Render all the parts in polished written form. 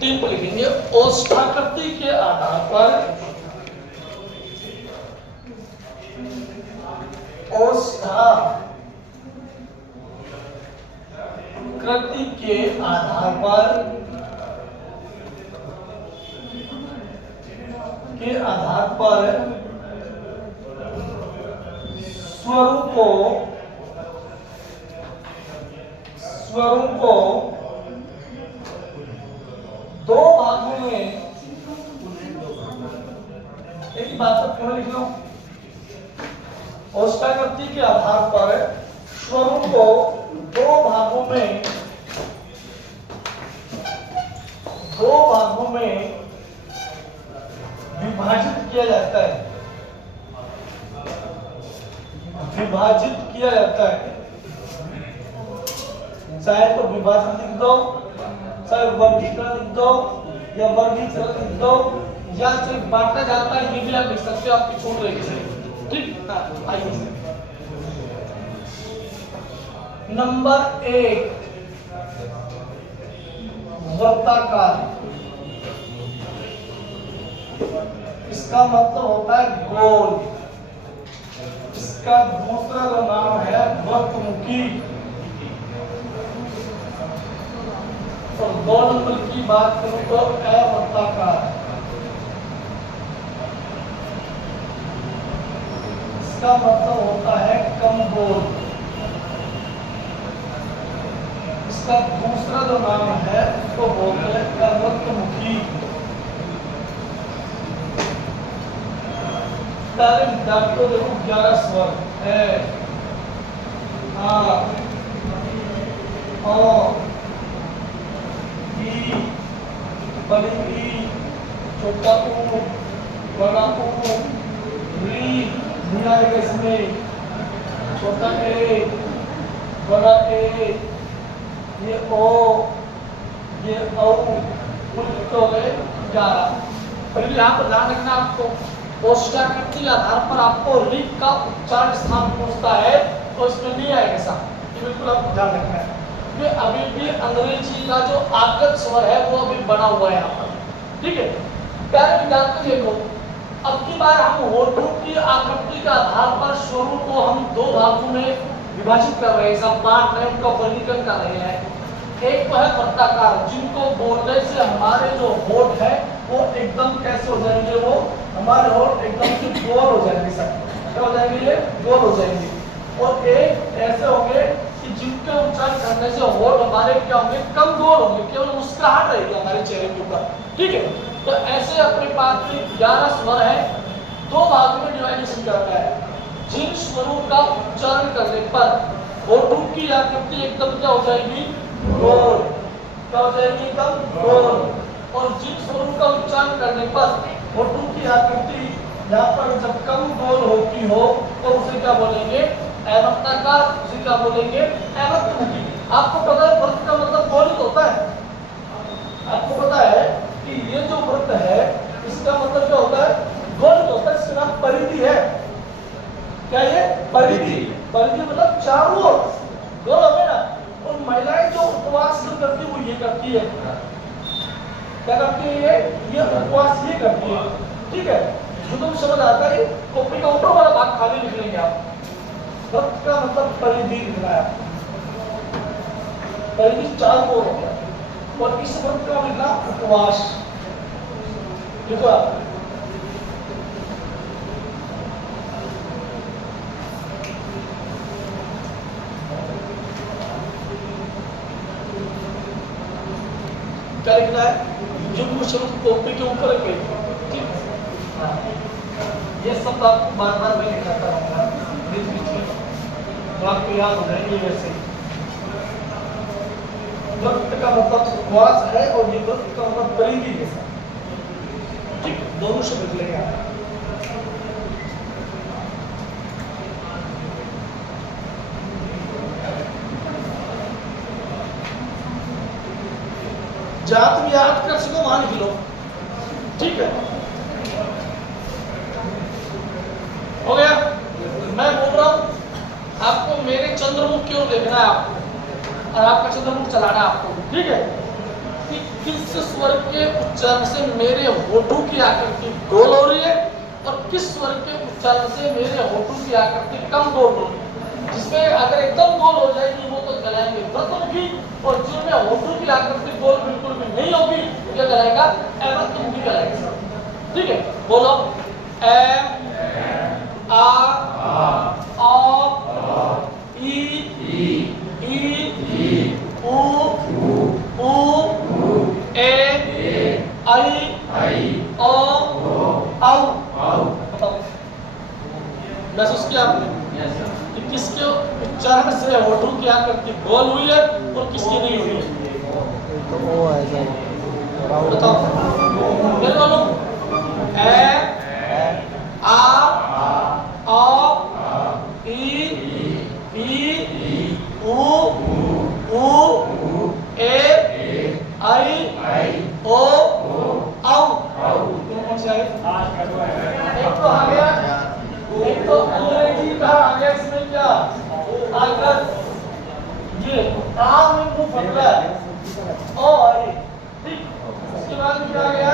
3 पे लिखेंगे औष्ठाकृति के आधार पर औष्ठाकृति के आधार पर स्वरूपों दो भागों में, एक बात क्यों लिख लो, औष्ठाकृति के आधार पर स्वरूप को दो भागों में विभाजित किया जाता है, चाहे तो विभाजन लिख दो, चाहे वर्गीकरण लिख दो, या वर्गीकरण लिख दो, या सिर्फ बांटा जाता है ये भी आप लिख सकते हो, आपकी छूट रहेगी सही। ठीक, आइए नंबर 1 वृत्ताकार, इसका मतलब होता है गोल। इसका दूसरा जो नाम है वक्रमुखी। और 2 नंबर की बात करूं तो अवृत्ताकार, इसका मतलब होता है कमगोल। इसका दूसरा जो नाम है उसको बोलते हैं अवृत्तमुखी। देखो 11 स्वर है, आ, ओ, ई, बड़ी ई, छोटा ऊ, बड़ा ऊ, री, धी आएगा इसमें, छोटा ए, बड़ा ए, ये ओ, ये औ, कुल तो गए 11। पर यहाँ पर ध्यान रखना आपको, औष्ठाकृति आधार पर आपको ऋ का उच्चारण स्थान पूछता है तो इसमें नहीं आएगा साहब, ये बिल्कुल आपको ध्यान रखना है। कि अभी भी अंग्रेजी का जो आगत स्वर है वो अभी बना हुआ है यहाँ पर, ठीक है। प्यारे विद्यार्थी देखो, अब की बार हम होठों की आकृति के आधार पर स्वरों को हम 2 भागों में विभाजित कर रहे हैं, सब बांट रहे हैं, उनका वर्गीकरण कर रहे हैं। एक तो है वृत्ताकार, जिनको बोलने से हमारे जो होठ है वो एकदम कैसे हो जाएंगे, वो हमारे होठ एकदम से गोल हो जाएंगे सर, क्या हो जाएंगे, ये गोल हो जाएंगे। और एक ऐसे होंगे कि जिनके उच्चारण करने से होठ हमारे क्या होंगे, कम गोल होंगे, केवल मुस्कुराहट रहेगी हमारे चेहरे के ऊपर, ठीक है। तो ऐसे अपने पास 11 स्वर है, 2 भागों में डिवाइडेशन करता है। जिन स्वरों का उच्चारण करने पर होठों की आकृति एकदम क्या हो जाएगी, गोल, क्या हो जाएगी, एकदम गोल। और जिन स्वरों का उच्चारण करने पर होठों की आकृति यहाँ पर जब कम गोल होती हो तो उसे क्या बोलेंगे, अवृत्ताकार, उसे क्या बोलेंगे, अवृत्तमुखी। आपको पता है वृत्त का मतलब गोल ही होता है, आपको पता है कि ये जो वृत्त है इसका मतलब क्या होता है, गोल होता है। इसका नाम परिधि है, क्या ये परिधि, परिधि मतलब चारों ओर गोल हो ना। और महिलाएं जो उपवास करती है वो ये करती है, क्या करती है, ये उपवास ये करती है, ठीक है। जो तुम समझ आता है, कॉपी का ऊपर वाला भाग खाली लिख लेंगे आप, वृत्त का मतलब परिधि लिखना है, परिधि 4 ओर होता है। और इस वृत्त का लिखना उपवास, देखो आप क्या लिखना है, जुम्मू शब्द कॉपी के ऊपर है, ठीक। ये सब आपको बार-बार मैं लिखाता रहूंगा बीच-बीच में, तो आपको याद हो जाएंगे। वैसे वृत्त का मतलब उपवास है और ये वृत्त का मतलब परिधि है, ठीक, दोनों से लिख लेंगे आप। जहां तुम याद कर सको वहां लिख लो, ठीक है, हो गया। मैं बोल रहा हूं आपको मेरे चंद्रमुख की ओर देखना है आपको, और आपका चंद्रमुख चलाना है आपको, ठीक है। किस स्वर के उच्चारण से मेरे होठों की आकृति गोल हो रही है और किस स्वर के उच्चारण से मेरे होठों की आकृति कम गोल हो रही है। जिसमें अगर एकदम गोल हो जाएगी वो तो कहलाएंगे वृत्तमुखी, और जिनमें होठों की आकृति गोल बिल्कुल भी नहीं होगी वो क्या कहलाएगा, अवृत्तमुखी कहलाएगा। ठीक है, बोलो ए आ ई उ ए आई ओ औ। बताओ, महसूस किया आपने कि किसके उच्चारण से होठों की आकृति गोल हुई है और किसकी नहीं हुई है? तो ओ है सर। बताओ, मेरे बोलो ए आ ई उ ए आई ओ औ। कौन सा है? एक तो आ गया, एक तो अंग्रेजी का आ गया, इसमें क्या आकर ये आ में मुंह फटला है ओ आई। ठीक, उसके बाद क्या आ गया,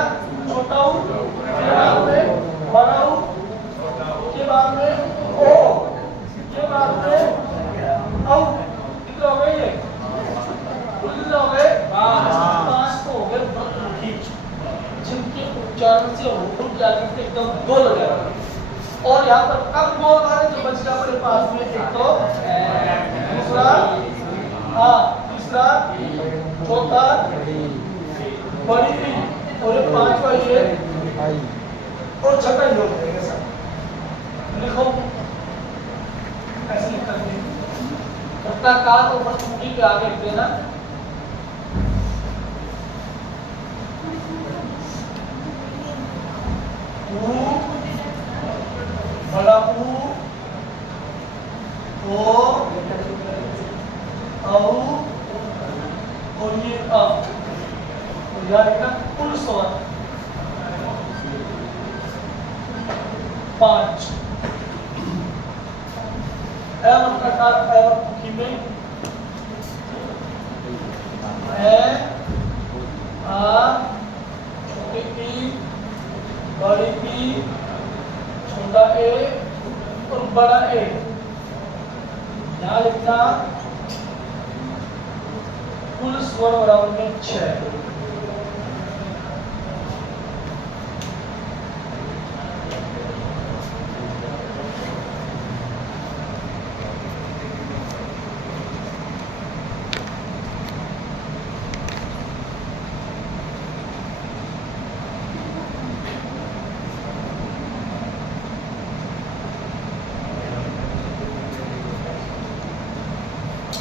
छोटा ऊ, के बाद में बड़ा ऊ, के बाद में ओ, के बाद में औ। कितना हो गए ये? कितना हो गए? पांच तो हो गए वृत्तमुखी, जिनके उच्चारण से होठों की आकृति एकदम गोल हो जाएगी। और यहाँ पर कम गोल वाले जो बच गया अपने पास में, एक तो दूसरा, हाँ तीसरा, चौथा, बड़ी, और ये पांचवा ये और छठा ही हो जाएगा सर। लिखो ऐसे लिख करके करता का तो वृत्तमुखी के आगे लिख देना। बड़ा ऊ ओ औ और ये अ, और यार इतना कुल स्वर 5। एवं प्रकार अवृत्तमुखी में ए आ छोटी ई बड़ी ई छोटा ए और बड़ा ए। यहाँ लिखना कुल स्वर बराबर में 6।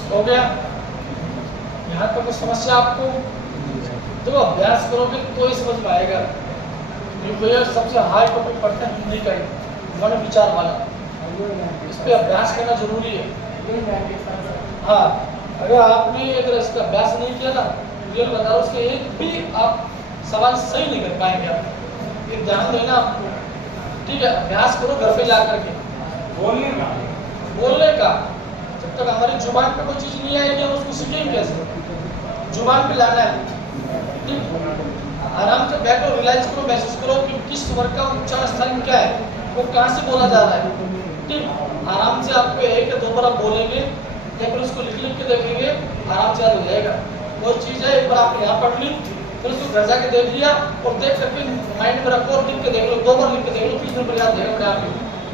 हो गया? यहाँ तक तो समस्या आपको तो अभ्यास करोगे तो ही समझ में आएगा। भैया सबसे हाई टॉपिक पढ़ते हैं हिंदी का ही, मन विचार वाला, इस पे अभ्यास करना जरूरी है। हाँ, अगर आपने अगर इसका अभ्यास नहीं किया ना, रियल बता रहा हूँ, उसके एक भी आप सवाल सही नहीं कर पाएंगे। आप ये ध्यान देना आपको, ठीक है? अभ्यास करो घर पे जा करके। बोलने का जब तक हमारी जुबान पे कोई चीज नहीं आएगी हम उसको सीखेंगे कैसे? जुबान पे लाना है। ठीक, आराम से बैठो, रियलाइज करो, महसूस करो कि किस स्वर का उच्चारण स्थान क्या है, वो कहाँ से बोला जा रहा है। ठीक, आराम से आपको एक या दो बार आप बोलेंगे या फिर उसको लिख लिख के देखेंगे, आराम से याद हो जाएगा। वो चीज़ है, एक बार आपने यहाँ पढ़ ली, फिर उसको घर जाके देख लिया और देख करके माइंड में रखो और लिख के देख लो, 2 बार लिख के देख लो, 3 दिन पर याद रहेगा। अपने आप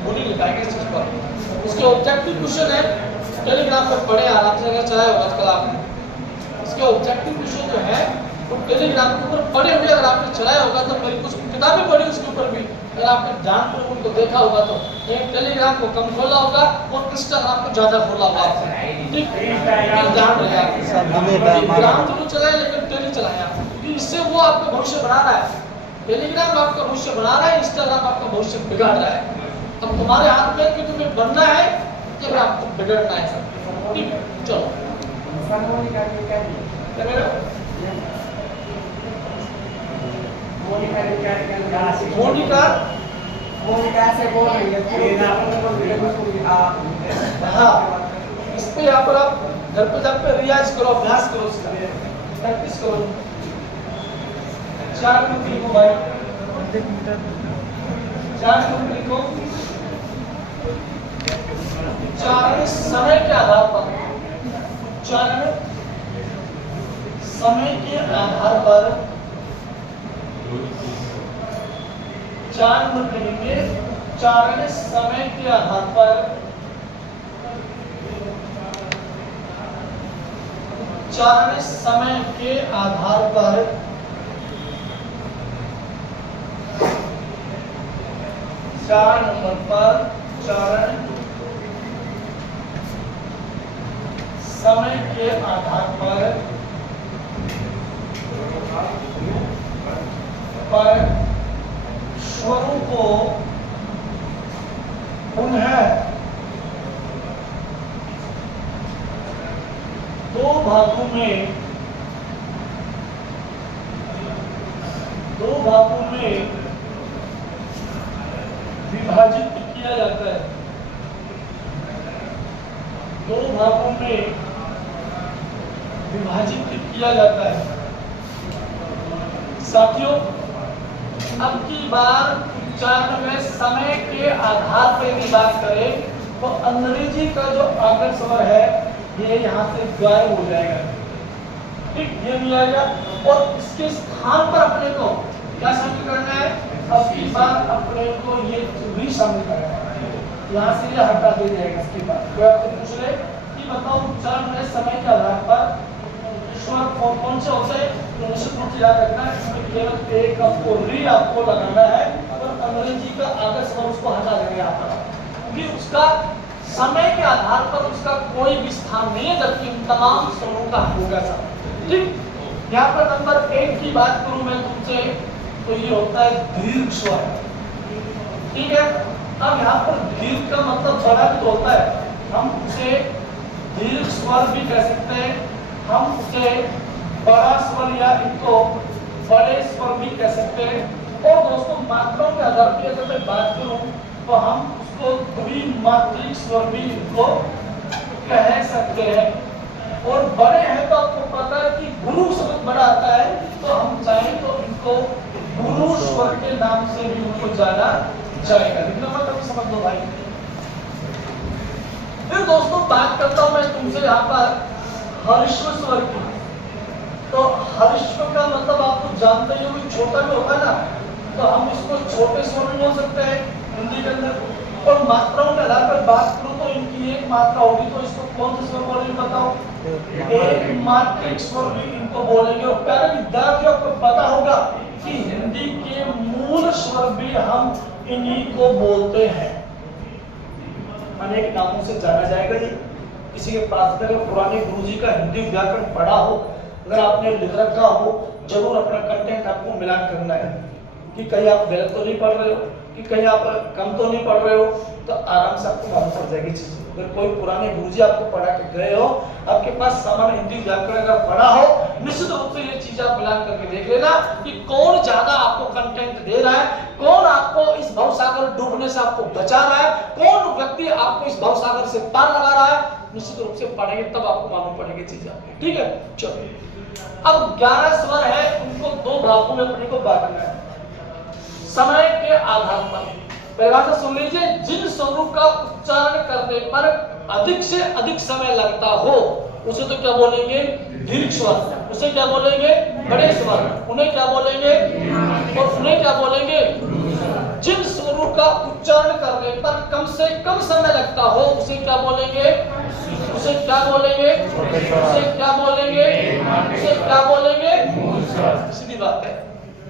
बोली नहीं पाएंगे इस चीज़ पर। उसके ऑब्जेक्टिव क्वेश्चन है, टेलीग्राम पर पढ़े आराम से, अगर चलाया होगा कल आपने, इसके ऑब्जेक्टिव क्वेश्चन जो है वो टेलीग्राम के ऊपर पढ़े हुए अगर आपने चलाया होगा तो मेरी कुछ किताबें पढ़ी उसके ऊपर भी, अगर आपने ध्यान पूर्वक उनको देखा होगा तो। एक टेलीग्राम को कम खोला होगा और इंस्टाग्राम को ज्यादा खोला होगा आपने। ठीक, ध्यान रहेगा। टेलीग्राम जरूर चलाए लेकिन टेली चलाए, क्योंकि इससे वो आपका भविष्य बना रहा है। टेलीग्राम आपका भविष्य बना रहा है, इंस्टाग्राम आपका भविष्य बिगाड़ रहा है। अब तुम्हारे हाथ में कि तुम्हें बनना है या आपको बिगड़ना है। ठीक, चलो मोनिका से बोल रही है। हाँ, इस पे यहाँ पर आप घर पे जाकर रियाज करो, अभ्यास करो, उसका प्रैक्टिस करो। चार को लिखो भाई, चार को लिखो। चारण समय के आधार पर, चारण समय के आधार पर चार मिनट लेंगे। चारण समय के आधार पर, चारण समय के आधार पर चार नंबर पर चारण समय के आधार पर स्वरों को पुनः दो भागों में विभाजित किया जाता है। दो भागों में विभाजित किया जाता है। साथियों, अब की बार उच्चारण में समय के आधार पर यदि बात करें तो अंग्रेजी का जो आखिरी स्वर है ये यहाँ से गायब हो जाएगा। ठीक, ये नहीं आएगा। और इसके स्थान पर अपने को क्या शामिल करना है? अब की बार अपने को ये भी शामिल करना है। यहाँ से ये हटा दिया जाएगा। इसके बाद कोई आपसे पूछ ले कि बताओ उच्चारण में समय के आधार पर स्वर कौन से होते हैं, तो निश्चित रूप से याद रखना है। इसमें केवल एक आपको री आपको लगाना है और अंग्रेजी का आगे स्वर उसको हटा देंगे यहाँ पर, क्योंकि उसका समय के आधार पर उसका कोई भी स्थान नहीं है, जबकि इन तमाम स्वरों का होगा सब। ठीक, यहाँ पर नंबर 1 की बात करूं मैं तुमसे, तो ये होता है दीर्घ स्वर। ठीक है, अब यहाँ पर दीर्घ का मतलब बड़ा भी होता है, हम उसे दीर्घ स्वर भी कह सकते हैं, हम उसे बड़ा स्वर या इनको बड़े स्वर भी कह सकते हैं। और दोस्तों, मात्राओं के आधार पर अगर मैं बात करूं तो हम उसको द्विमात्रिक स्वर भी इनको कह सकते हैं। और बड़े हैं तो आपको पता है कि गुरु शब्द बड़ा आता है, तो हम चाहें तो इनको गुरु स्वर के नाम से भी उनको जाना जाएगा। लिखना मतलब समझ लो भाई। फिर दोस्तों बात करता हूं मैं तुमसे यहाँ पर हर्षव स्वर की। तो हर्षव का मतलब आपको जानते ही हो कि छोटा भी होता है ना, तो हम इसको छोटे स्वर भी बोल सकते हैं हिंदी के अंदर। और मात्राओं के आधार पर बात करूं तो इनकी एक मात्रा होगी, तो इसको कौन सा स्वर बोलेंगे बताओ? एक मात्रिक स्वर भी इनको बोलेंगे। और प्यारे विद्यार्थियों, आपको पता होगा कि हिंदी के मूल स्वर भी हम इन्हीं को बोलते हैं। अनेक नामों से जाना जाएगा। ये किसी के पास अगर पुराने गुरुजी का हिंदी व्याकरण पढ़ा हो, अगर आपने लिख रखा हो, जरूर अपना कंटेंट आपको मिलान करना है कि कहीं आप गलत तो नहीं पढ़ रहे हो, कि कहीं आप कम तो नहीं पढ़ रहे हो, तो आराम से आपको मालूम पड़ जाएगी चीज़। अगर कोई पुराने गुरुजी आपको पढ़ा के गए हो, आपके पास सामान्य हिंदी व्याकरण अगर पढ़ा हो, निश्चित रूप से ये चीज आप मिलान करके देख लेना कि कौन ज्यादा आपको कंटेंट दे रहा है, कौन आपको इस भवसागर डूबने से आपको बचा रहा है, कौन व्यक्ति आपको इस भवसागर से पार लगा रहा है। निश्चित रूप से पढ़ेंगे तब आपको मालूम पड़ेगी चीज आपको। ठीक है, चलो अब 11 स्वर है, उनको दो भागों में अपने को बांटना है समय के आधार पर। परिभाषा सुन लीजिए, जिन स्वरों का उच्चारण करने पर अधिक से अधिक समय लगता हो उसे तो क्या बोलेंगे? दीर्घ स्वर। उसे क्या बोलेंगे? बड़े स्वर। उन्हें क्या बोलेंगे? और उन्हें क्या बोलेंगे? जिन स्वरों का उच्चारण करने पर कम से कम समय लगता हो उसे क्या बोलेंगे? उसे क्या बोलेंगे? उसे क्या बोलेंगे? उसे क्या बोलेंगे? सीधी बात है।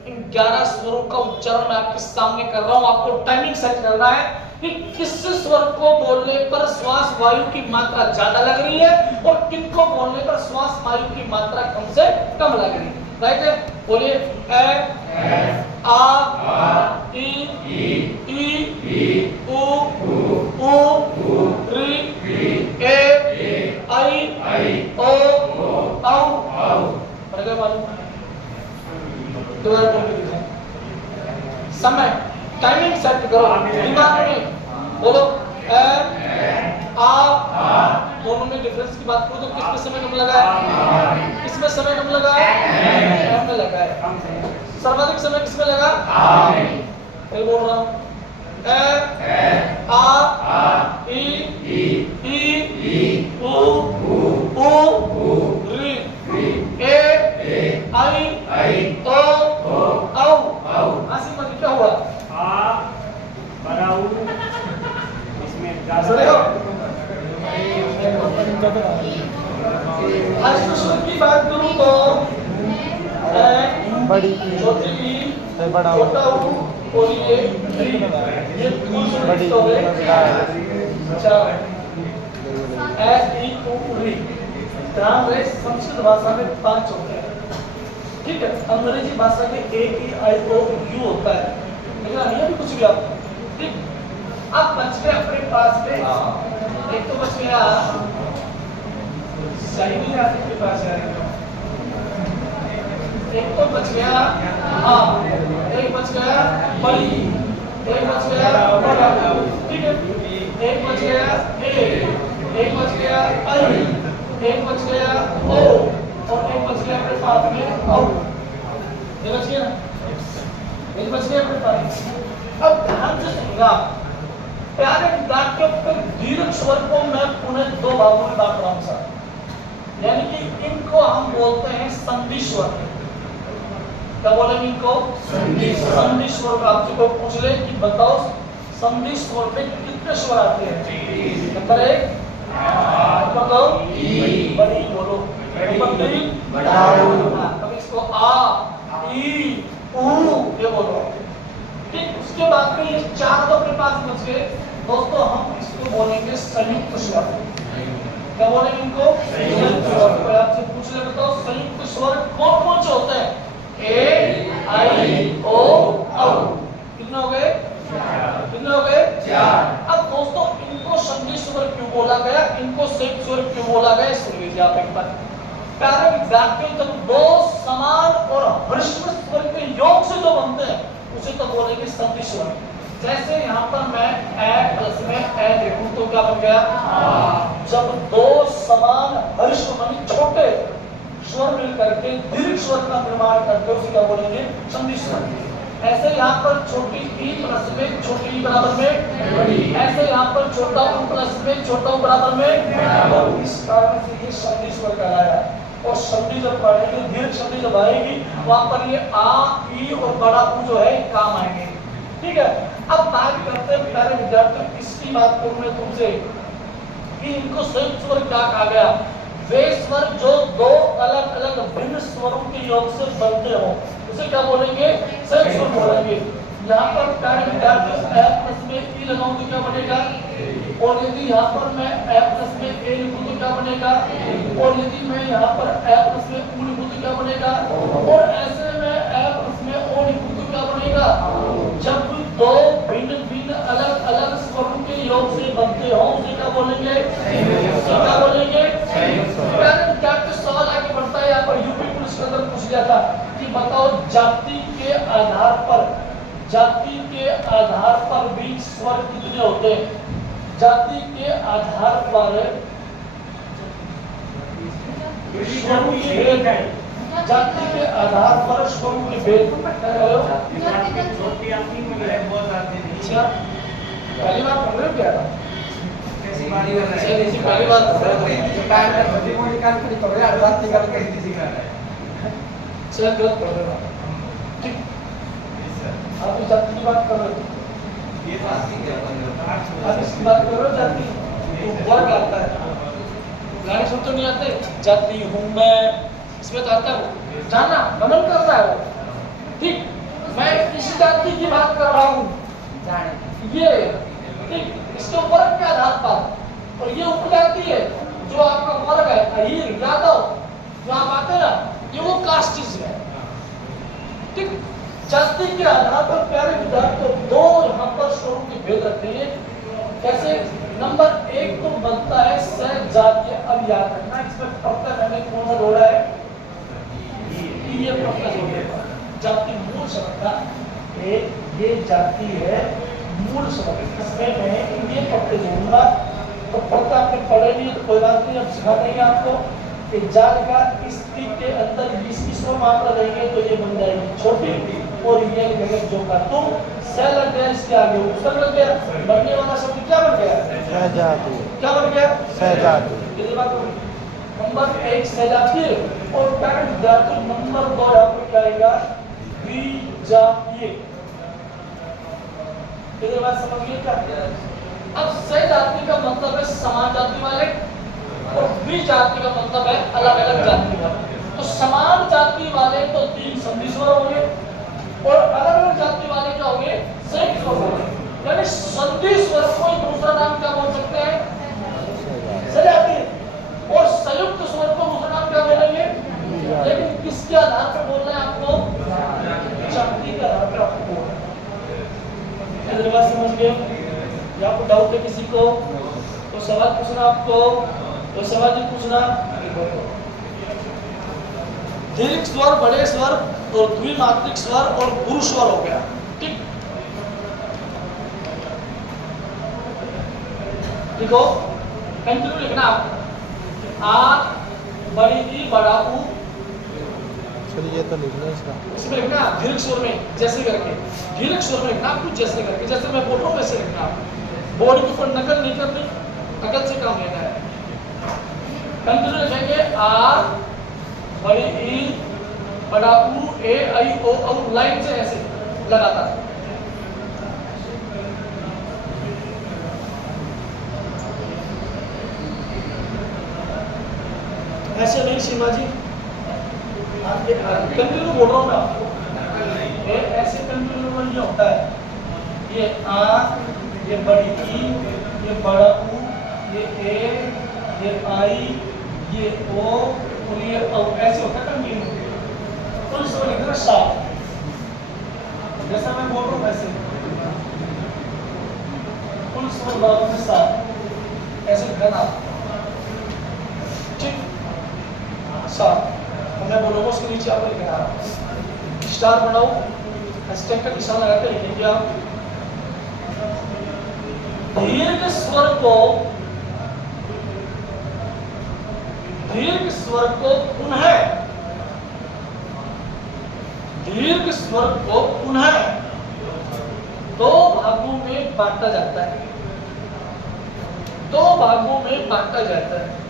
इन 11 स्वरों का उच्चारण मैं आपके सामने कर रहा हूं। आपको टाइमिंग सेट करना है कि किस स्वर को बोलने पर श्वास वायु की मात्रा ज्यादा लग रही है और किनको बोलने पर श्वास वायु की मात्रा कम से कम लग रही है। राइट है? बोलिए ए, आ, ई, उ, री, ए, आई, ओ, औ। पढ़ेगा मालूम? दोबारा बोल के दिखाएं। समय टाइमिंग सेट करो दिमाग में। बोलो ए, आ, दोनों में डिफरेंस की बात करूं तो किसमें समय कम लगा है? किसमें समय कम लगा है? एम में लगा है। सर्वाधिक समय किसमें लगा? मैं बोल रहा हूं ए आ ई उ री ए आई ओ औ। आसिफ मतलब क्या हुआ? स्वर की बात करूं तो बड़ी छोटी ई बड़ा छोटा ऊ और ये बड़ी अच्छा ए ई उ री। ध्यान रहे संस्कृत भाषा में 5 होते हैं, ठीक है। अंग्रेजी भाषा में ए ई आई ओ यू होता है, लेकिन ये भी कुछ भी आप ठीक। अब बच गए अपने पास में एक तो बच गया सही नहीं आते के पास यार, एक तो बच गया हाँ, एक बच गया बड़ी, एक बच गया बड़ा, ठीक है। एक बच गया ए, एक बच गया आई, एक बच गया ओ और एक बच गया अपने पास में औ। ये बच गया ना, एक बच गया अपने पास। अब ध्यान से सुनिएगा प्यारे विद्यार्थियों, दीर्घ स्वर को मैं पुनः 2 भागों में बांट रहा हूं सर, यानी कि इनको हम बोलते हैं संधि स्वर। क्या बोलेंगे इनको? संधि स्वर। आपसे कोई पूछ ले कि बताओ संधि स्वर में कितने स्वर आते हैं? नंबर 1 बताओ बड़ी बोलो, नंबर 3 अब इसको आ ई उ ये बोलो, ठीक। उसके बाद में ये 4 तो अपने पास बच गए दोस्तों, हम इसको बोलेंगे संयुक्त स्वर। क्या बोलेंगे इनको? संयुक्त स्वर। कोई आपसे पूछ ले बताओ संयुक्त स्वर कौन कौन से होते हैं? ए आई ओ औ। कितने हो गए? 4। अब दोस्तों इनको संधि स्वर क्यों बोला गया, इनको संयुक्त स्वर क्यों बोला गया, सुन लीजिए आप एक बार। प्यारे विद्यार्थियों, जब 2 समान और ह्रस्व स्वर के योग से जो बनते हैं उसे तो बोलेंगे संधि स्वर। जैसे यहाँ पर मैं ए प्लस में ए देखूं तो क्या बन गया? जब 2 समान ह्रस्व मानी छोटे स्वर मिलकर के दीर्घ स्वर का निर्माण करते हैं उसे क्या बोलेंगे? संधि स्वर। ऐसे यहाँ पर छोटी ई प्लस में छोटी ई बराबर में बड़ी, ऐसे यहाँ पर छोटा ऊ प्लस में छोटा ऊ बराबर में बड़ा। इस कारण से ये संधि स्वर कहलाया है। और संधि जब पढ़ेंगे, दीर्घ संधि जब आएगी वहां पर ये आ ई और बड़ा ऊ जो है काम आएंगे, ठीक है। अब बात करते हैं प्यारे विद्यार्थियों, इसकी बात करूं मैं तुमसे कि इनको संयुक्त स्वर क्या कहा गया? वे स्वर जो 2 अलग अलग भिन्न स्वरों के योग से बनते हो उसे क्या बोलेंगे? संयुक्त स्वर बोलेंगे। यहाँ पर प्यारे विद्यार्थियों ए प्लस में ई लगाऊं तो क्या बनेगा? और यदि यहाँ पर मैं ए प्लस में ए लिखूं तो क्या बनेगा? और यदि मैं यहाँ पर ए प्लस में ऊ लिखूं तो क्या बनेगा? और ऐसे में ए प्लस में ओ लिखूं तो क्या बनेगा? जब 2 भिन्न भिन्न अलग अलग स्वरों के योग से बनते हो उसे क्या बोलेंगे? क्या बोलेंगे? सवाल आगे बढ़ता है। यहाँ पर यूपी पुलिस के अंदर पूछ लिया था कि बताओ जाति के आधार पर भी स्वर कितने होते हैं? जाति के आधार पर स्वरों के भेद, जाति के आधार पर स्वरों के भेद। अच्छा पहली बार पढ़ रहे हो क्या? पहली बार गलत पढ़ रहे हो, ठीक। आप तो जाति की बात कर रहे हो, आप इसकी बात कर रहे हो जाति, वर्ग आता है, गाने सुन तो नहीं आते? जाति हूँ मैं, इसमें तो आता है वो जाना, गमन कर रहा है वो, ठीक। मैं इस जाति की बात कर रहा हूँ, ये ठीक। इसके वर्ग के आधार पर, और ये उपजाति है जो आपका वर्ग है, अहीर यादव जो आप आते हैं ना, ये वो कास्टिज है, ठीक। जाति के आधार पर प्यारे विद्यार्थियों 2 यहाँ पर स्वरों के भेद रखते हैं। कैसे? नंबर 1 तो बनता है सहजातीय। अब याद रखना इसमें प्रत्यय मैंने कौन सा जोड़ा है? ये प्रत्यय जोड़ेगा। जाति मूल शब्द का ये जाति है मूल शब्द, इसमें मैं ये प्रत्यय जोड़ूंगा तो पढ़ता आपने पढ़े नहीं तो कोई बात नहीं, अब सिखा देंगे आपको कि जाल का स्टिक के अंदर 20 मात्रा देंगे तो ये बन जाएगी छोटी, और ये लिखेंगे जोका। तुम से लग गया इसके आगे उत्तर लग गया, बनने वाला शब्द क्या बन गया? सहजाती। क्या बन गया? सहजाती। ये बात नंबर 1 सहजाती, और प्यारे विद्यार्थी नंबर 2 यहाँ पर क्या आएगा? द्विजातीय। इधर बात समझिए क्या? अब सहजाती का मतलब है समान जाति वाले, और द्विजाति का मतलब है अलग अलग जाति वाले। तो समान जाति वाले तो 3 संधि स्वर होंगे, और अलग अलग जाति वाले क्या होंगे? संयुक्त स्वर होंगे। यानी संधि स्वर को दूसरा नाम क्या बोल सकते हैं? सहजाती। और संयुक्त स्वर को दूसरा नाम क्या बोलेंगे? लेकिन किसके आधार पर बोल रहे हैं आपको? जाति के आधार पर आपको बोल रहे हैं। इधर बात समझ गए? यहाँ पर डाउट है किसी को तो सवाल पूछना, आपको तो सवाल ही पूछना। दीर्घ स्वर, बड़े स्वर और द्विमात्रिक स्वर और गुरु स्वर हो गया, ठीक। देखो कंटिन्यू लिखना आ, बड़ी ई, बड़ा ऊ। चलिए तो लिख लें इसका। इसमें लिखना दीर्घ स्वर में जैसे करके, दीर्घ स्वर में लिखना कुछ जैसे करके, जैसे मैं बोल रहा हूँ वैसे लिखना। बोर्ड के ऊपर नकल नहीं करनी, अकल से काम लेना है। कंटिन्यू लिखेंगे आ, बड़ी ई, बड़ा ऊ, ए, आई, ओ, औ, लाइन से ऐसे लगातार। ऐसे नहीं सीमा जी, कंटिन्यू बोल रहा हूँ मैं आपको, ऐसे कंटिन्यू ये होता है। ये आ, ये बड़ी ई, ये बड़ा ऊ, ये ए, ये आई, ये ओ और ये औ, ऐसे होता है कंटिन्यू। तो इसको लिखना सा, जैसा मैं बोल रहा हूँ वैसे फुल स्वर बाबू में सा, ऐसे लिखना, ठीक। सा हमने बोला उसके नीचे आपको लिखना, स्टार बनाओ, हैशटैग का निशान लगा के लिखेंगे आप। दीर्घ स्वर को, दीर्घ स्वर को पुनः, दीर्घ स्वर को पुनः 2 भागों में बांटा जाता है, 2 भागों में बांटा जाता है,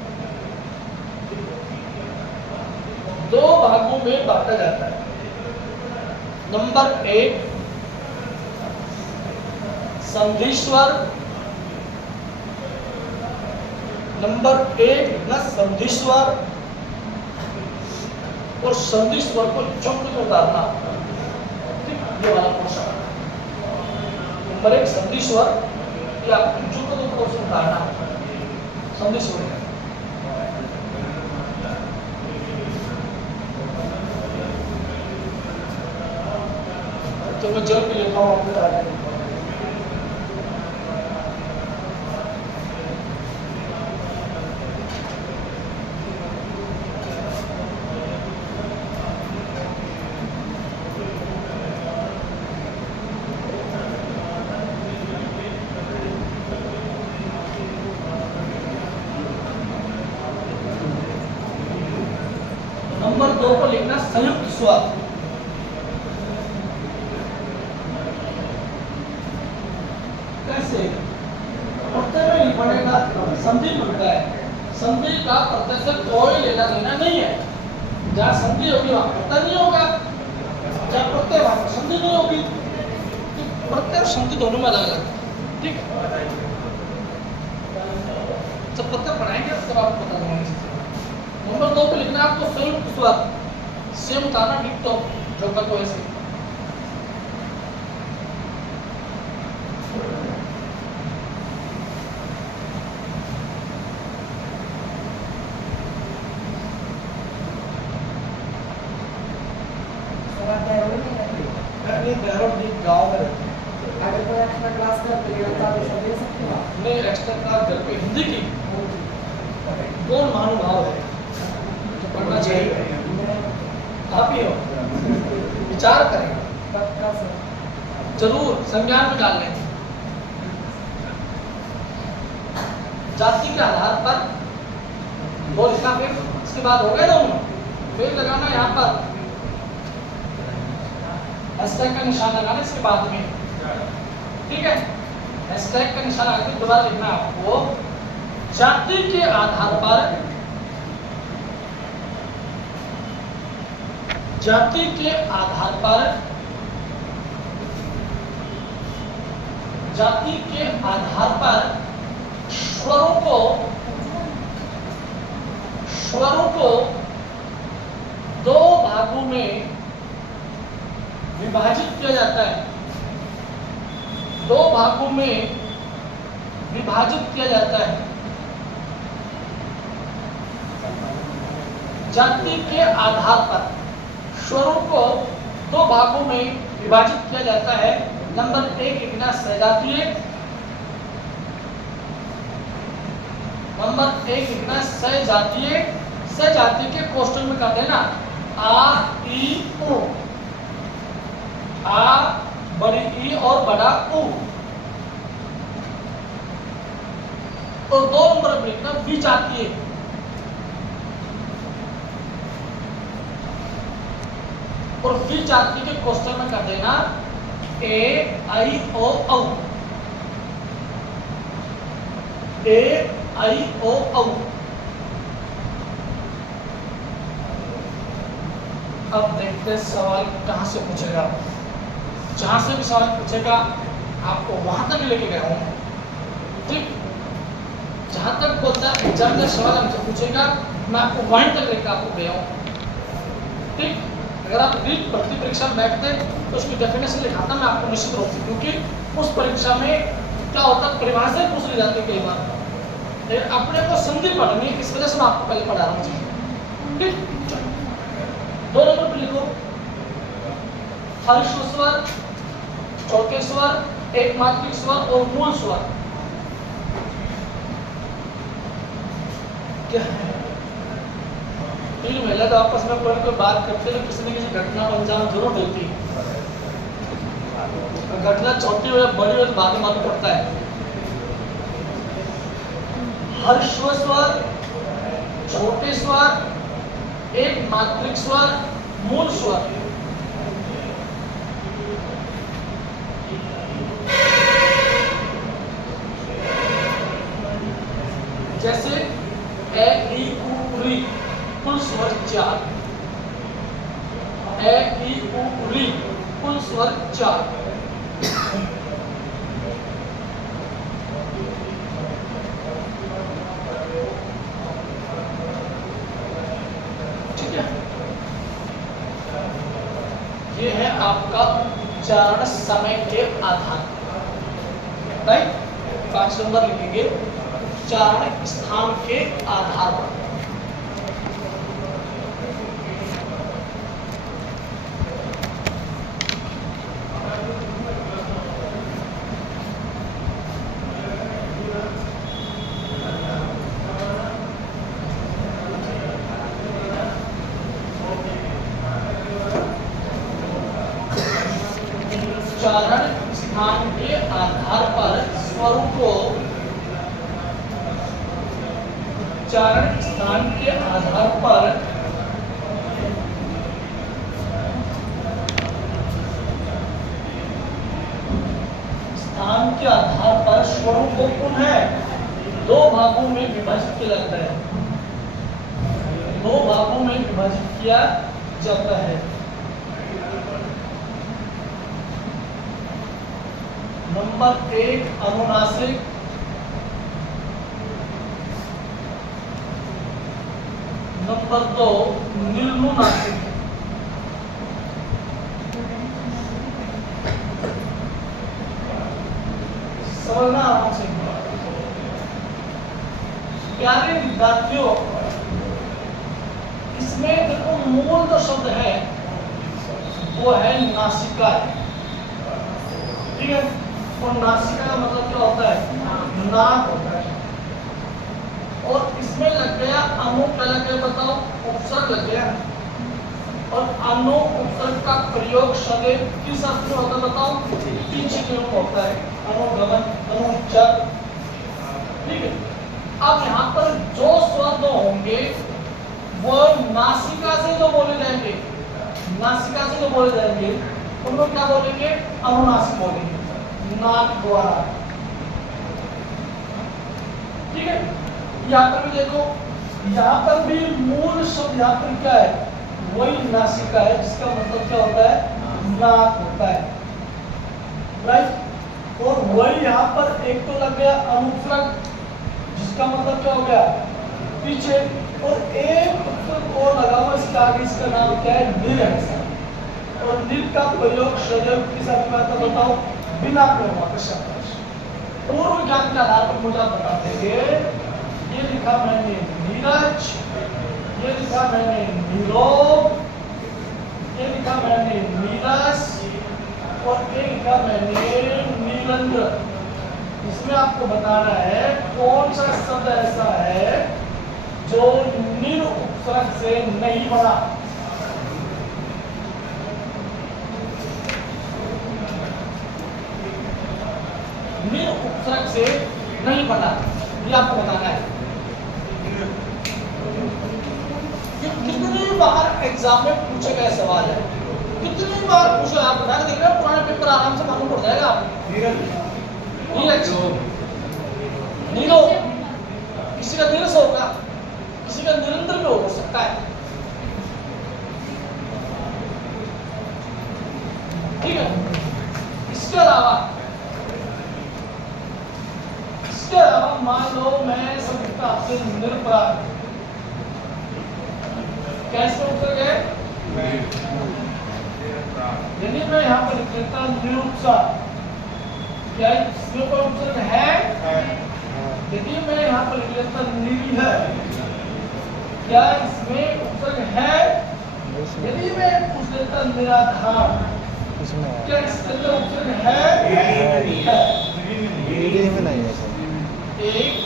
2 भागों में बांटा जाता है। नंबर 1 संधि स्वर, नंबर 1 न संधि स्वर, और संधि स्वर को चुप में उतारना, ठीक। ये वाला पोर्शन नंबर 1 संधि स्वर या चुप में पोर्शन उतारना, संधि स्वर। तो मैं जल के लेता हूँ आपको आगे। नंबर 2 को लिखना संयुक्त स्वर। कैसे? प्रत्यय में नहीं पड़ेगा, संधि बनता है। संधि का प्रत्यय से कोई लेना देना नहीं है। जहाँ संधि होगी वहाँ प्रत्यय नहीं होगा, जहाँ प्रत्यय वहाँ संधि नहीं होगी। प्रत्यय और संधि दोनों में अलग अलग, ठीक। जब प्रत्यय पढ़ाएंगे तब आपको पता चलेगा। नंबर 2 पे लिखना आपको संयुक्त स्वर, सेम उतारना, डिक्टो जो का तो ऐसे। नहीं बैरोड दी गाँव में रहते हैं। अगर कोई एक्स्ट्रा क्लास करते हैं तो आप इसे दे सकते हैं। नहीं एक्स्ट्रा क्लास घर पे हिंदी की कौन महानुभाव है जो पढ़ना चाहिए? आप ही हो, विचार करें, पक्का सर। जरूर संज्ञान में डाल लें। जाति के आधार पर दो लिखना, फिर इसके बाद हो गए दोनों, फिर लगाना यहाँ पर हैशटैग का निशान लगाना इसके बाद में, ठीक है। हैशटैग का निशान लगा के दोबारा लिखना आपको, जाति के आधार पर, जाति के आधार पर, जाति के आधार पर स्वरों को दो भागों में विभाजित किया जाता है, दो भागों में विभाजित किया जाता है। जाति के आधार पर स्वरों को दो भागों में विभाजित किया जाता है। नंबर 1 लिखना सजातीय, नंबर 1 लिखना सजातीय, सजातीय के कोष्टक में कर देना आ ई उ, आ बड़ी ई और बड़ा उ, और 2 नंबर पर लिखना विजातीय, और विजातीय के कोष्टक में कर देना ए आई ओ औ, ए आई ओ औ। अब देखते हैं सवाल कहां से पूछेगा, जहां से भी सवाल पूछेगा आपको वहां तक लेके गया हूं, ठीक। जहां तक बोलता है एग्जाम का सवाल हमसे पूछेगा, मैं आपको वहीं तक लेकर आपको गया हूं, ठीक। अगर आप नीट भर्ती परीक्षा में बैठते तो उसकी डेफिनेशन लिखाता मैं आपको निश्चित रूप से, क्योंकि उस परीक्षा में क्या होता है परिभाषाएं पूछ ली जाती है कई बार, लेकिन अपने को संधि पढ़नी, इस वजह से मैं आपको पहले पढ़ा रहा हूँ, ठीक। 2 नंबर पर लिखो हर्ष स्वर, चौथे स्वर, एक मात्रिक स्वर और मूल स्वर क्या है। 3 महिला तो आपस में कोई बात करते हैं, किसी न किसी घटना को अंजाम जरूर देती है। घटना छोटी हो या बड़ी हो तो बाद में मालूम पड़ता है। हर्ष स्वर, छोटे स्वर, एक मात्रिक स्वर, मूल स्वर। जैसे ए ई उ री, कुल स्वर 4, ए ई उ री, कुल स्वर 4। ठीक है, ये है आपका उच्चारण समय के आधार, राइट। 5 नंबर लिखेंगे उच्चारण स्थान के आधार पर। उच्चारण स्थान के आधार पर स्वरों को, उच्चारण स्थान के आधार पर स्थान के आधार पर स्वरों को पुनः 2 भागों में विभाजित किया जाता है, 2 भागों में विभाजित किया जाता है। नंबर 1 अनुनासिक, नंबर 2 निर्नुनासिक। समझना आराम से। प्यारे विद्यार्थियों, इसमें देखो मूल जो शब्द है वो है नासिका, ठीक है। और नासिका का मतलब क्या होता है, नाक होता है। और इसमें लग गया अनु, क्या लग गया बताओ, उपसर्ग लग गया। और अनु उपसर्ग का प्रयोग सदैव किस अर्थ में होता है बताओ, पीछे की ओर होता है, अनुगमन, अनुच्चार, ठीक है। अब यहाँ पर जो स्वर होंगे वो नासिका से जो बोले जाएंगे, नासिका से जो बोले जाएंगे उनको क्या बोलेंगे? अनुनासिक बोलेंगे, नाक द्वारा। ठीक है, यहाँ पर भी देखो, यहाँ पर भी मूल शब्द यहाँ पर क्या है? वही नासिका है, जिसका मतलब क्या होता है? नाक होता है, राइट। और वही यहाँ पर एक तो लग गया अनुस्वरक, जिसका मतलब क्या हो गया? पीछे। और एक उपसर्ग और लगा हुआ इसके आगे, इसका नाम क्या है? निर है। और निर का प्रयोग सदैव के साथ मैं बताऊं बिना प्रश्न पूर्व ज्ञान के आधार पर मुझे बता देंगे। ये लिखा मैंने नीरज, ये लिखा मैंने नीरोग, ये लिखा मैंने नीरस, और ये लिखा मैंने नीलंद्र। इसमें आपको बताना है कौन सा शब्द ऐसा है जो निर उपसर्ग से नहीं बना। निर उपसर्ग से नहीं बना, ये आपको बताना है। ये कितनी बार एग्जाम में पूछे गए सवाल है, कितनी बार पूछे। आप बता के देख रहे हैं, पुराने पेपर आराम से मालूम पड़ जाएगा आपको। नीरज, नीरो, किसी का नीरस होगा, किसी का निरंतर भी हो सकता है। ठीक है, इसके अलावा मान लो मैं समझता आपसे निरपराध, कैसे उत्तर गए? यदि मैं यहाँ पर लिख लेता निरुत्साह, क्या इसमें कोई उपसर्ग है? यदि मैं यहाँ पर लिख लेता निरीह, क्या इसमें उपसर्ग है? यदि मैं पूछ लेता निराधार, क्या इसके अंदर उपसर्ग है? मीडियम में नहीं है सर। 1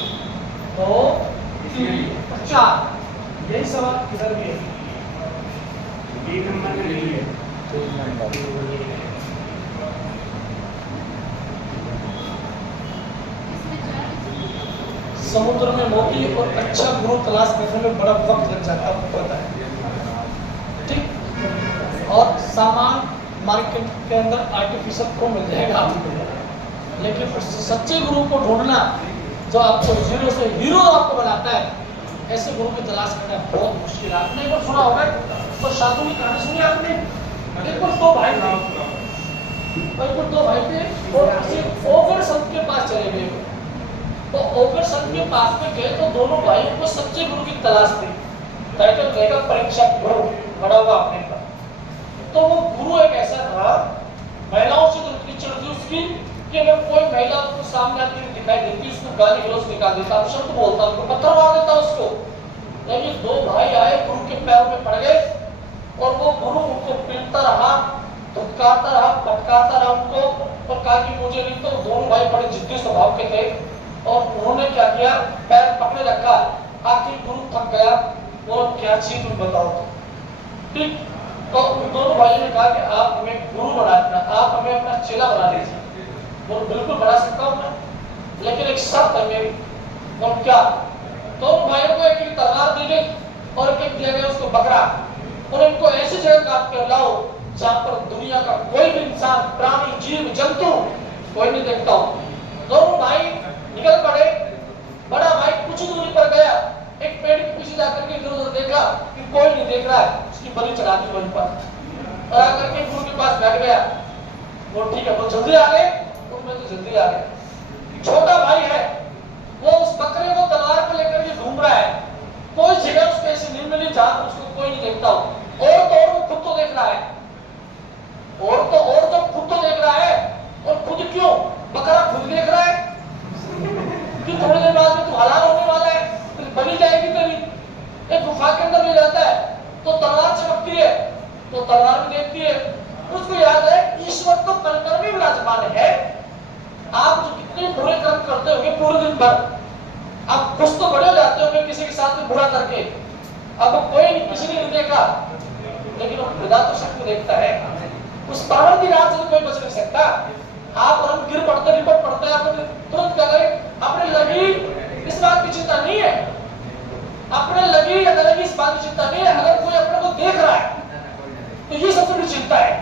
2 3 4, यही सवाल किधर भी है? 3 नंबर। समुद्र में मोती और अच्छा गुरु तलाश करने में बड़ा वक्त लग जाता है, आपको पता है। ठीक, और सामान मार्केट के अंदर आर्टिफिशियल को मिल जाएगा आपको, लेकिन उस सच्चे गुरु को ढूंढना जो आपको जीरो से हीरो आपको बनाता है, ऐसे गुरु की तलाश करना बहुत मुश्किल है। आपने एक बार सुना होगा तो साधु की कहानी सुनी आपने? एक बार दो भाई थे, और किसी ओगर संत के पास चले गए। तो ओगर संत के पास में गए तो दोनों भाइयों को सच्चे गुरु की तलाश थी। टाइटल रहेगा परीक्षक गुरु, बड़ा हुआ आपने का। तो वो गुरु एक ऐसा था, महिलाओं से तो इतनी चढ़ती उसकी कि अगर कोई महिला उसको सामने आती हुई दिखाई देती, उसको गाली गलौज निकाल देता, शब्द बोलता, उसको पत्थर मार देता उसको। लेकिन दो भाई आए, गुरु के पैरों में पड़ गए, और वो गुरु उनको पीटता रहा, धुतकारता रहा, फटकारता रहा उनको, और कहा कि मुझे नहीं। तो दोनों भाई बड़े जिद्दी स्वभाव के थे, और उन्होंने क्या किया? पैर पकड़े रखा। आखिर गुरु थक गया, वो क्या चीज तुम बताओ। ठीक, तो दोनों भाइयों ने कहा कि आप हमें गुरु बना देना, आप हमें अपना चेला बना दीजिए। वो बिल्कुल बना सकता हूँ मैं, लेकिन एक शर्त है मेरी। वो क्या? दोनों भाइयों को एक तलवार दी गई और एक दिया गया उसको बकरा, और इनको ऐसी जगह काट कर लाओ जहाँ पर दुनिया का कोई भी इंसान, प्राणी, जीव, जंतु कोई नहीं देखता हो। दोनों भाई निकल पड़े। बड़ा भाई कुछ दूरी पर गया, एक पेड़ के पीछे जाकर के इधर उधर देखा कि कोई नहीं देख रहा है, उसकी बलि चढ़ा दी वहीं पर, और आकर के गुरु के पास बैठ गया। वो ठीक है, वो जल्दी आ गए, उनमें तो जल्दी आ गए। छोटा भाई है, वो उस बकरे को तलवार पे लेकर के घूम रहा है। कोई जगह उसको ऐसी नहीं मिली जहां उसको कोई नहीं देखता हो। और तो और वो खुद तो देख रहा है, और तो खुद तो देख रहा है। और खुद क्यों? बकरा खुद देख रहा है कि थोड़ी देर बाद में तू हलाल होने वाला है, बनी जाएगी तेरी। एक गुफा के अंदर ले जाता है तो तलवार चमकती है, तो तलवार भी देखती है। उसको याद है ईश्वर तो कण-कण में विराजमान है। आप जो कितने बुरे कर्म करते होंगे पूरे दिन भर, आप कुछ तो बड़े हो जाते होंगे किसी के साथ में बुरा करके। अब कोई नहीं, किसी ने नहीं देखा, लेकिन वो खुदा तो सबको देखता है। उस पावन की रात से कोई बच नहीं सकता। आप और हम गिर पड़ते, रिपट पड़ते हैं, आपने तुरंत क्या करें? अपने लगी इस बात की चिंता नहीं है, अपने लगे या न लगे इस बात की चिंता नहीं है। अगर कोई अपने को देख रहा है तो ये सबसे बड़ी चिंता है।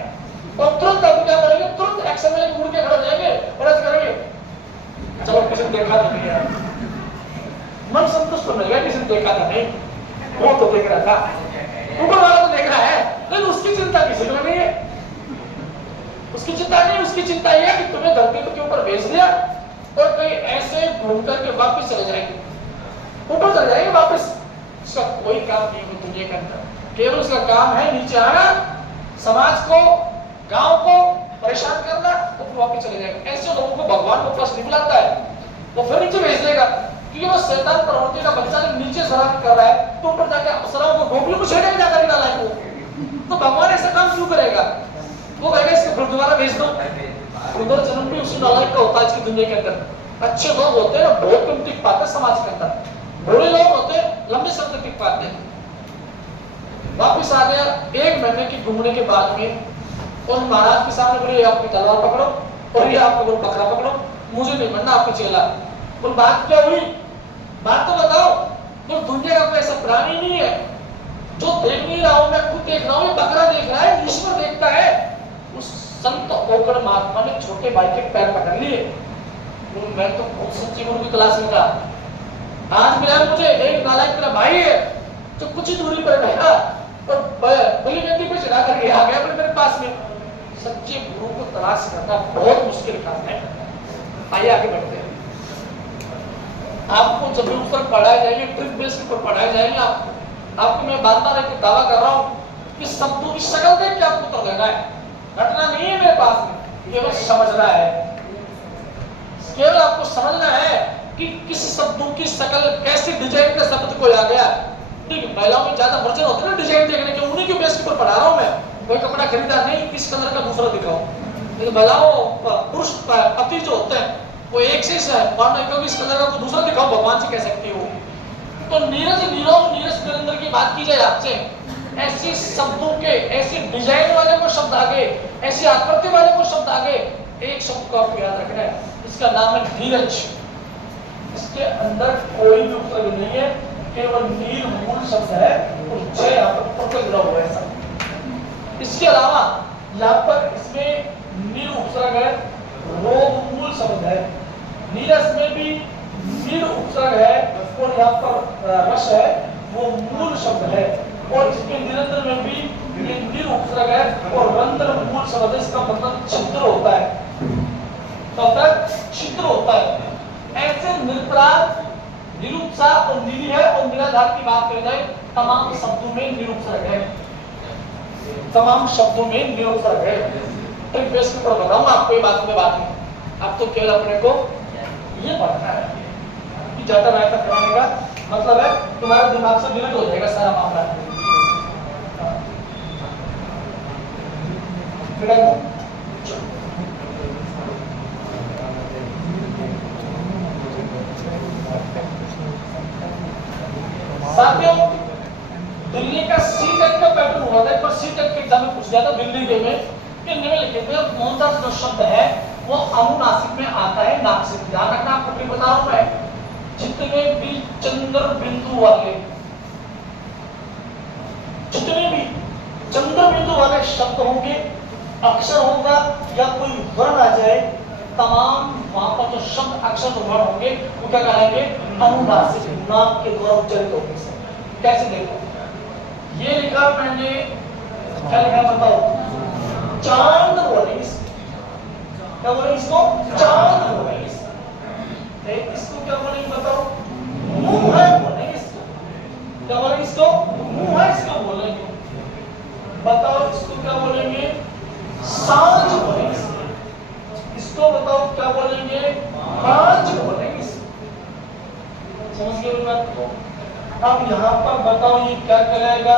और तुरंत आप क्या करेंगे, तुरंत एक्शन में लेके मुड़ के खड़े हो जाएंगे और ऐसे करेंगे, चलो किसी ने देखा तो नहीं यार, मन संतुष्ट हो जाएगा, किसी ने देखा था नहीं, वो तो देख रहा था, ऊपर वाला तो देख रहा है, लेकिन उसकी चिंता किसी को नहीं है। उसकी चिंता नहीं, उसकी चिंता यह है कि तुम्हें धरती के ऊपर भेज दिया और कहीं ऐसे घूम करके वापस चले जाएंगे, ऊपर चले जाएंगे वापस। उसका कोई काम नहीं है दुनिया के अंदर, केवल उसका काम है नीचे आना, समाज को, गांव को परेशान करना, तो फिर वापस चले जाएगा। ऐसे लोगों को भगवान को पास नहीं बुलाता है, वो फिर नीचे भेज देगा, क्योंकि वो शैतान प्रवृत्ति का बच्चा जब नीचे शरारत कर रहा है तो ऊपर जाके अप्सराओं को गोपी को छेड़ेगा जाकर निकाला है वो, तो भगवान ऐसा काम क्यों करेगा? वो कहेगा इसको फिर दोबारा भेज दो। उधर जन्म भी उसी नालायक का होता है इसकी दुनिया के अंदर। अच्छे लोग होते हैं बहुत कम टिक पाते समाज के अंदर, बुरे लोग होते लंबे समय तक टिक पाते हैं। वापिस आ गया 1 महीने की घूमने के बाद में, और महाराज के सामने बोले आपकी तलवार पकड़ो और ये आपको बोल बकरा पकड़ो, मुझे नहीं बनना आपकी चेला। बोल बात क्या हुई, बात तो बताओ। बोल दुनिया का कोई ऐसा प्राणी नहीं है जो देख नहीं रहा हूं, मैं खुद देख रहा हूं, ये बकरा देख रहा है, ईश्वर देखता है। उस संत होकर महात्मा ने छोटे भाई के पैर पकड़ लिए। मैं तो खुद सच्ची गुरु की तलाश में था, आज मिला मुझे एक नालायक मेरा भाई है जो कुछ ही दूरी पर बैठा और बलि व्यक्ति पे चढ़ा करके आ गया मेरे पास में। सच्चे गुरु को तलाश करना बहुत मुश्किल काम है। आइए आगे बढ़ते हैं। आपको जब भी ऊपर पढ़ाए जाएंगे, ट्रिक बेस पर पढ़ाए जाएंगे, आपको मैं बार बार एक दावा कर रहा हूँ कि शब्दों की शक्ल देख के आपको उत्तर देना है, घटना नहीं है मेरे पास में, केवल समझना है। केवल आपको समझना है कि किस शब्दों की शक्ल, कैसे डिजाइन का शब्द कोई आ गया। ठीक, महिलाओं में ज्यादा वर्जन होते हैं ना डिजाइन देखने के, उन्हीं के बेस पर पढ़ा रहा हूँ मैं। कोई कपड़ा खरीदा नहीं, किस कलर का दूसरा दिखाओ। लेकिन महिलाओं, पुरुष पति जो होते हैं वो एक से है, क्योंकि इस कलर का दूसरा दिखाओ, भगवान से कह सकती हो। तो नीरज नीरव नीरज निरंतर की बात की जाए आपसे, ऐसे शब्दों के, ऐसे डिजाइन वाले को शब्द आगे, ऐसी आकृति वाले को शब्द आगे, एक शब्द को आपको याद रखना है, इसका नाम है नीरज। इसके अंदर कोई भी उपसर्ग नहीं है, केवल नीर मूल शब्द है और जय यहाँ पर प्रत्यय जुड़ा हुआ है सब। इसके अलावा यहाँ पर इसमें नीर उपसर्ग है, रोग मूल शब्द है। नीरस में भी नीर उपसर्ग है और यहाँ पर रस है, वो मूल शब्द है। और इसके निरंतर में भी ये नीर उपसर्ग है और रंध्र मूल शब्द है। इसका मतलब छिद्र होता है, तब छिद्र होता है। ऐसे निरपराध, निरुपसा और निरीह और निराधार की बात करें जाए, तमाम शब्दों में निरुपसर्ग है, तमाम शब्दों में निरुपसर्ग है। ट्रिक बेस के ऊपर बताऊंगा आपको, ये बात में बात नहीं। अब तो केवल अपने को ये पढ़ना है कि ज्यादा रायता कराने का मतलब है तुम्हारे दिमाग से डिलीट हो जाएगा सारा मामला। साथियों, दिल्ली का सीटेट का पैटर्न हुआ था, एक बार सीटेट के एग्जाम में पूछ दिया था दिल्ली के में कि निम्नलिखित में मोहनदास जो शब्द है वो अनुनासिक में आता है, नासिक। ध्यान रखना, आपको भी बता रहा हूं मैं, जितने भी चंद्र बिंदु वाले, जितने भी चंद्र बिंदु वाले शब्द होंगे, अक्षर होगा या कोई वर्ण आ जाए, तमाम वहां पर जो शब्द अक्षर वर्ण होंगे वो क्या कहलाएंगे, अनुनासिक, नाक के द्वारा उच्चारित होंगे। कैसे देखो, ये लिखा मैंने, क्या लिखा बताओ, चांद बोलेंगे, क्या बोलेंगे इसको, चांद बोलेंगे। इसको क्या बोलेंगे बताओ, मुंह है बोलेंगे इसको। क्या बोलेंगे इसको, मुंह है, इसको बोलेंगे। बताओ इसको क्या बोलेंगे, सांझ बोलेंगे। इसको बताओ क्या बोलेंगे, पांच बोलेंगे। समझ गए बात को? अब यहाँ पर बताओ ये क्या कहलाएगा,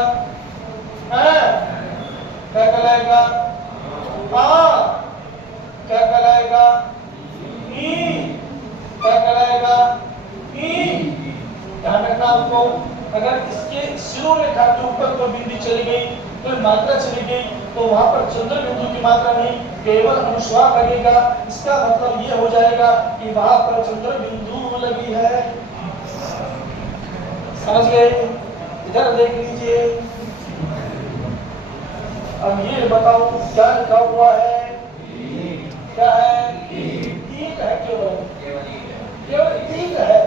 क्या कहलाएगा, क्या कहलाएगा, ई, क्या कहलाएगा, ई। ध्यान रखना आपको, अगर इसके शिरोरेखा के ऊपर कोई बिंदु चली गई, कोई मात्रा चली गई, तो वहां पर चंद्र बिंदु की मात्रा नहीं, केवल अनुस्वार लगेगा। इसका मतलब ये हो जाएगा कि वहां पर चंद्र बिंदु लगी है। समझ गए? इधर देख लीजिए। अब ये बताओ क्या लिखा हुआ है? क्या है? ईंट है केवल, केवल ईंट है।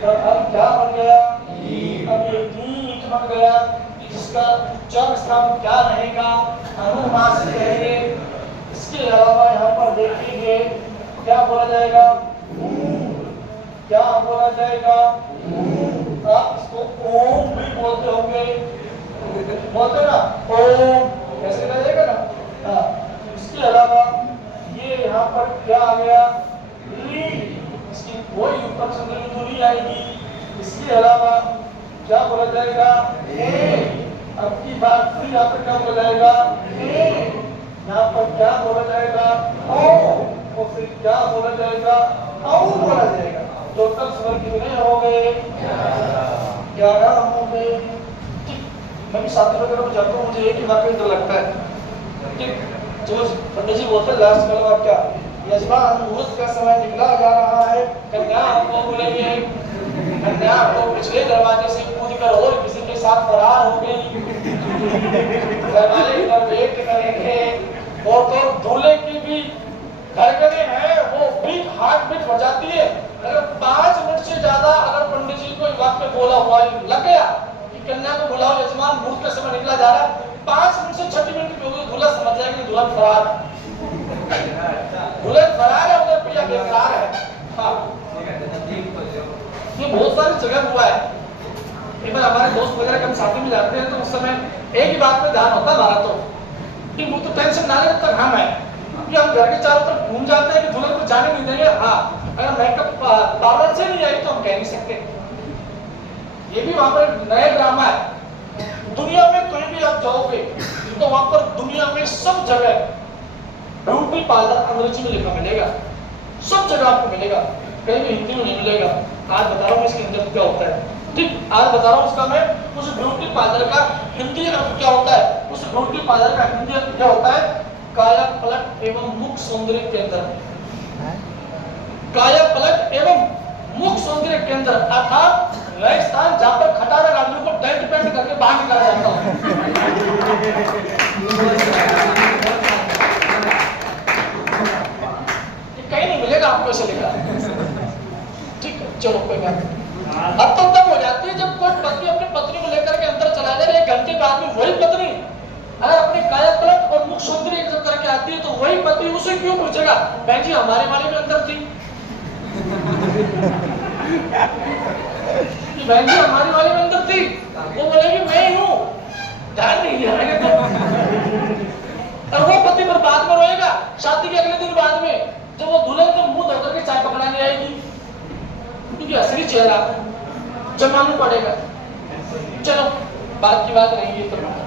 तो अब क्या बन गया? अब ये ईंट बन गया, जिसका चर स्थान क्या रहेगा? अनुनासिक रहेंगे। इसके अलावा यहाँ पर देखेंगे क्या बोला जाएगा? क्या बोला जाएगा? आप इसको ओम भी बोलते होंगे, बोलते ना ओम, कैसे कहा जाएगा ना? हाँ। इसके अलावा ये यहाँ पर क्या आ गया? ली, इसकी कोई ऊपर चंद्र दूरी आएगी। इसके अलावा क्या बोला जाएगा? ए। अब की बात फिर यहाँ पर क्या बोला जाएगा? ए। यहाँ पर क्या बोला जाएगा? ओ। और फिर क्या बोला जाएगा? औ बोला जाएगा। टोटल स्वर कितने हो गए? 11 हो गए। ठीक, मैं भी साथी वगैरह को जानता हूँ, मुझे एक ही वाक्य डर लगता है। ठीक, जो पंडित जी बोलते हैं लास्ट वाला वाक्य, यजमान मुहूर्त का समय निकला जा रहा है, कन्या आपको बुलाइए। कन्या आपको पिछले दरवाजे से कूद कर और किसी के साथ फरार हो गई। घर वाले इधर वेट करेंगे, और तो दूल्हे की भी धड़कने हैं, वो बीट हार्ट बीट बजाती है। अगर 5 मिनट से ज्यादा अगर पंडित जी को वाक्य बोला हुआ लग गया कि कन्या को बुलाओ, यजमान मुहूर्त का समय निकला जा रहा है, 5 मिनट से 6 मिनट की दूल्हा समझ जाएगा कि दुल्हन फरार है। दुल्हन फरार है, उधर पिया बेकरार है। हाँ, ये बहुत सारी जगह हुआ है। एक बार हमारे दोस्त वगैरह हम साथी में जाते हैं तो उस समय एक ही बात पे ध्यान होता है हमारा, तो कि वो तो टेंशन ना ले तब तक हम है कि हम घर के चारों तरफ घूम जाते हैं कि दुल्हन को जाने नहीं देंगे। हाँ, अगर मेकअप पार्लर से नहीं आई तो हम कह नहीं सकते। ये भी वहां पर नया ड्रामा है। दुनिया में कहीं भी आप जाओगे तो वहां पर दुनिया में सब जगह ब्यूटी पार्लर अंग्रेजी में लिखा मिलेगा, सब जगह आपको मिलेगा, कहीं भी हिंदी में नहीं मिलेगा। आज बता रहा हूँ इसके अंदर क्या होता है। ठीक, आज बता रहा हूँ इसका मैं उस ब्यूटी पार्लर का हिंदी अर्थ क्या होता है। उस ब्यूटी पार्लर का हिंदी अर्थ क्या होता है? काया पलट एवं मुख सौंदर्य केंद्र। काया पलट एवं मुख सौंदर्य केंद्र अर्थात वह स्थान जहां पर खटारा गाड़ियों को डेंट पेंट करके बाहर निकाला जाता है। कहीं नहीं मिलेगा आपको, ऐसे लिखा। ठीक है, चलो कोई बात नहीं। अब तो तब हो जाती है जब कोई पत्नी अपनी पत्नी को लेकर के अंदर चला जाए, 1 घंटे बाद में वही पत्नी अगर अपने काया पलट और मुख सौंदर्य जब करके आती है तो वही पति उसे क्यों पूछेगा, बहन जी हमारे वाले भी अंदर थी? बहन जी हमारी वाली भी अंदर थी? वो बोलेगी मैं ही हूँ, ध्यान नहीं दिया मैंने तो। और वो पति पर बाद में रोएगा शादी के अगले दिन बाद में, जब वो दुल्हन को मुंह धो करके चाय पकड़ाने आएगी, क्योंकि असली चेहरा जमाना पड़ेगा। चलो बात की बात रहेगी तो हो गया।